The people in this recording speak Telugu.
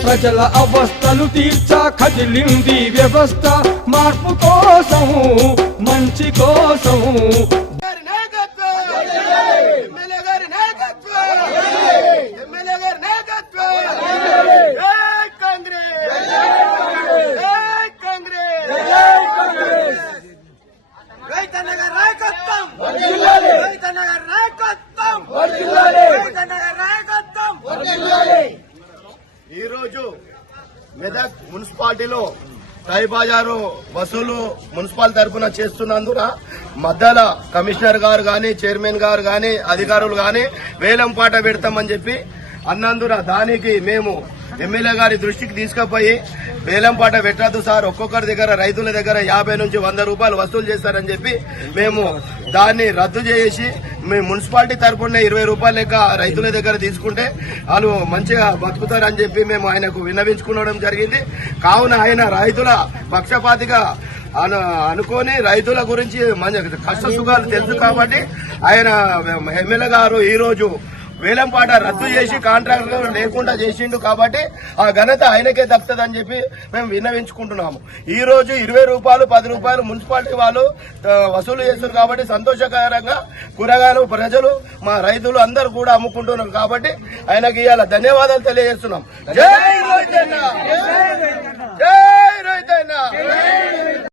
ప్రజల అవస్థలు తీర్చా కదిలింది వ్యవస్థ. మార్పు కోసం మంచి కోసం గారి నాయకత్వం! ఎమ్మెల్యే గారి నాయకత్వం! ఎమ్మెల్యే గారి నాయకత్వం జై కాంగ్రెస్ జై కాంగ్రెస్ రైతన్న గారి నాయకత్వం రైతన్న గారి నాయకత్వం రైతన్న గారి నాయకత్వం ఈరోజు మెదక్ మున్సిపాలిటీలో టై వసూలు మున్సిపల్ తరఫున చేస్తున్నందున మధ్యల కమిషనర్ గారు గాని చైర్మన్ గారు గాని అధికారులు గాని వేలం పాట పెడతామని చెప్పి అన్నందున దానికి మేము ఎమ్మెల్యే గారి దృష్టికి తీసుకుపోయి బేలంపాట పెట్టద్దు సార్ ఒక్కొక్కరి దగ్గర రైతుల దగ్గర యాభై నుంచి వంద రూపాయలు వసూలు చేస్తారని చెప్పి మేము దాన్ని రద్దు చేసి మేము మున్సిపాలిటీ తరపున ఇరవై రూపాయల లెక్క రైతుల దగ్గర తీసుకుంటే వాళ్ళు మంచిగా బతుకుతారని చెప్పి మేము ఆయనకు విన్నవించుకోవడం జరిగింది. కావున ఆయన రైతుల పక్షపాతిగా అను అనుకొని రైతుల గురించి మంచి కష్ట సుఖాలు తెలుసు కాబట్టి ఆయన ఎమ్మెల్యే గారు ఈరోజు వేలం వేలంపాట రద్దు చేసి కాంట్రాక్టర్ లేకుండా చేసిండు కాబట్టి ఆ ఘనత ఆయనకే దక్కుతుందని చెప్పి మేము విన్నవించుకుంటున్నాము. ఈ రోజు ఇరవై రూపాయలు పది రూపాయలు మున్సిపాలిటీ వాళ్ళు వసూలు చేస్తున్నారు కాబట్టి సంతోషకరంగా కూరగాయలు ప్రజలు మా రైతులు అందరూ కూడా అమ్ముకుంటున్నారు కాబట్టి ఆయనకి ఇవాళ ధన్యవాదాలు తెలియజేస్తున్నాం. జై జై